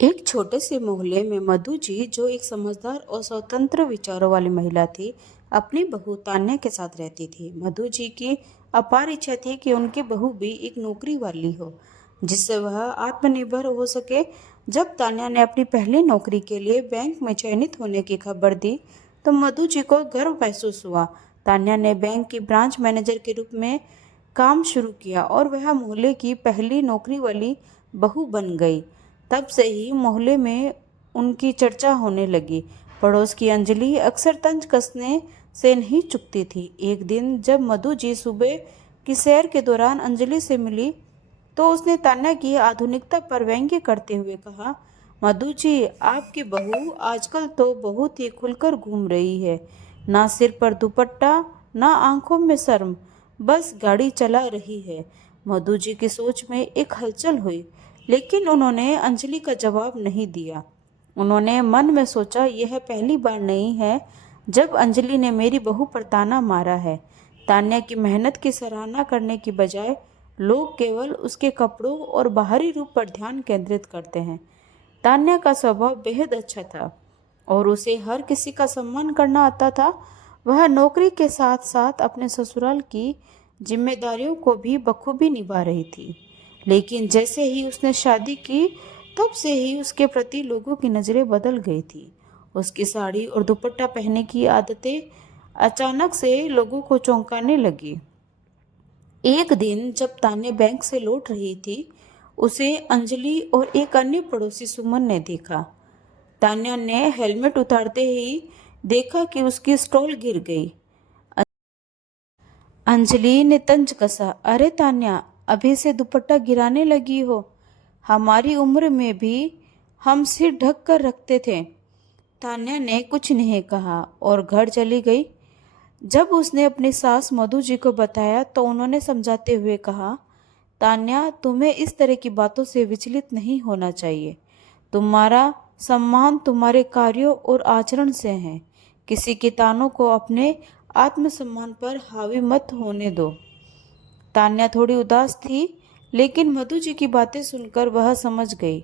एक छोटे से मोहल्ले में मधु जी, जो एक समझदार और स्वतंत्र विचारों वाली महिला थी, अपनी बहू तान्या के साथ रहती थी। मधु जी की अपार इच्छा थी कि उनकी बहू भी एक नौकरी वाली हो, जिससे वह आत्मनिर्भर हो सके। जब तान्या ने अपनी पहली नौकरी के लिए बैंक में चयनित होने की खबर दी, तो मधु जी को गर्व महसूस हुआ। तान्या ने बैंक की ब्रांच मैनेजर के रूप में काम शुरू किया और वह मोहल्ले की पहली नौकरी वाली बहू बन गई। तब से ही मोहल्ले में उनकी चर्चा होने लगी। पड़ोस की अंजलि अक्सर तंज कसने से नहीं चूकती थी। एक दिन जब मधु जी सुबह की सैर के दौरान अंजलि से मिली, तो उसने तान्या की आधुनिकता पर व्यंग्य करते हुए कहा, मधु जी, आपकी बहू आजकल तो बहुत ही खुलकर घूम रही है। ना सिर पर दुपट्टा, ना आंखों में शर्म, बस गाड़ी चला रही है। मधु जी की सोच में एक हलचल हुई, लेकिन उन्होंने अंजलि का जवाब नहीं दिया। उन्होंने मन में सोचा, यह पहली बार नहीं है जब अंजलि ने मेरी बहू पर ताना मारा है। तान्या की मेहनत की सराहना करने की बजाय लोग केवल उसके कपड़ों और बाहरी रूप पर ध्यान केंद्रित करते हैं। तान्या का स्वभाव बेहद अच्छा था और उसे हर किसी का सम्मान करना आता था। वह नौकरी के साथ साथ अपने ससुराल की जिम्मेदारियों को भी बखूबी निभा रही थी। लेकिन जैसे ही उसने शादी की, तब से ही उसके प्रति लोगों की नज़रें बदल गई थी। उसकी साड़ी और दुपट्टा पहनने की आदतें अचानक से लोगों को चौंकाने लगी। एक दिन जब तान्या बैंक से लौट रही थी, उसे अंजलि और एक अन्य पड़ोसी सुमन ने देखा। तान्या ने हेलमेट उतारते ही देखा कि उसकी स्टॉल गिर गई। अंजलि ने तंज कसा, अरे तान्या, अभी से दुपट्टा गिराने लगी हो। हमारी उम्र में भी हम सिर ढक कर रखते थे। तान्या ने कुछ नहीं कहा और घर चली गई। जब उसने अपनी सास मधु जी को बताया, तो उन्होंने समझाते हुए कहा, तान्या, तुम्हें इस तरह की बातों से विचलित नहीं होना चाहिए। तुम्हारा सम्मान तुम्हारे कार्यों और आचरण से है। किसी के तानों को अपने आत्मसम्मान पर हावी मत होने दो। तान्या थोड़ी उदास थी, लेकिन मधु जी की बातें सुनकर वह समझ गई।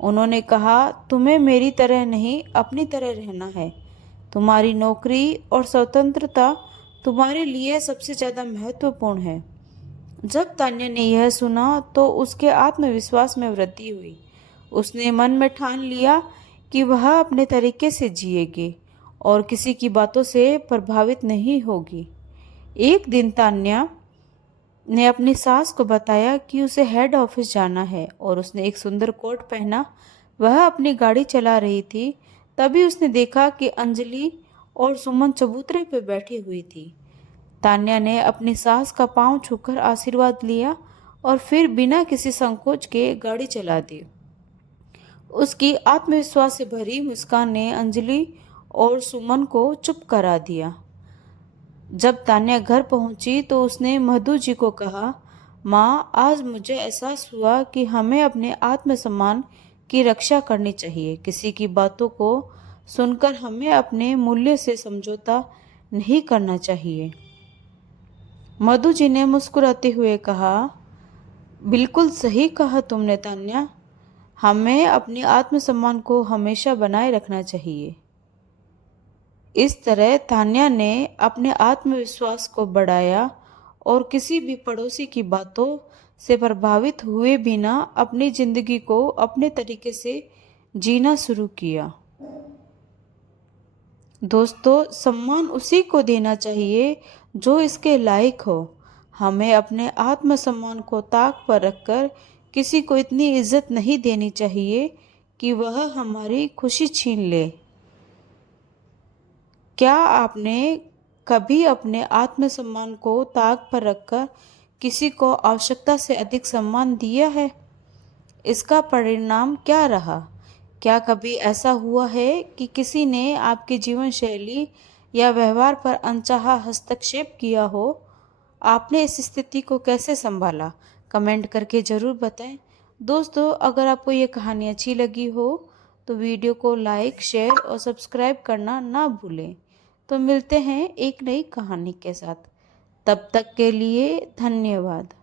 उन्होंने कहा, तुम्हें मेरी तरह नहीं, अपनी तरह रहना है। तुम्हारी नौकरी और स्वतंत्रता तुम्हारे लिए सबसे ज़्यादा महत्वपूर्ण है। जब तान्या ने यह सुना, तो उसके आत्मविश्वास में वृद्धि हुई। उसने मन में ठान लिया कि वह अपने तरीके से जिएगी और किसी की बातों से प्रभावित नहीं होगी। एक दिन तान्या ने अपनी सास को बताया कि उसे हेड ऑफिस जाना है और उसने एक सुंदर कोट पहना। वह अपनी गाड़ी चला रही थी, तभी उसने देखा कि अंजलि और सुमन चबूतरे पर बैठी हुई थी। तान्या ने अपनी सास का पांव छूकर आशीर्वाद लिया और फिर बिना किसी संकोच के गाड़ी चला दी। उसकी आत्मविश्वास से भरी मुस्कान ने अंजलि और सुमन को चुप करा दिया। जब तान्या घर पहुंची, तो उसने मधु जी को कहा, माँ, आज मुझे एहसास हुआ कि हमें अपने आत्मसम्मान की रक्षा करनी चाहिए। किसी की बातों को सुनकर हमें अपने मूल्य से समझौता नहीं करना चाहिए। मधु जी ने मुस्कुराते हुए कहा, बिल्कुल सही कहा तुमने तान्या, हमें अपने आत्मसम्मान को हमेशा बनाए रखना चाहिए। इस तरह तान्या ने अपने आत्मविश्वास को बढ़ाया और किसी भी पड़ोसी की बातों से प्रभावित हुए बिना अपनी जिंदगी को अपने तरीके से जीना शुरू किया। दोस्तों, सम्मान उसी को देना चाहिए जो इसके लायक हो। हमें अपने आत्मसम्मान को ताक पर रखकर किसी को इतनी इज्जत नहीं देनी चाहिए कि वह हमारी खुशी छीन ले। क्या आपने कभी अपने आत्मसम्मान को ताक पर रखकर किसी को आवश्यकता से अधिक सम्मान दिया है? इसका परिणाम क्या रहा? क्या कभी ऐसा हुआ है कि किसी ने आपकी जीवन शैली या व्यवहार पर अनचाहा हस्तक्षेप किया हो? आपने इस स्थिति को कैसे संभाला? कमेंट करके ज़रूर बताएं। दोस्तों, अगर आपको ये कहानी अच्छी लगी हो, तो वीडियो को लाइक, शेयर और सब्सक्राइब करना ना भूलें। तो मिलते हैं एक नई कहानी के साथ। तब तक के लिए धन्यवाद।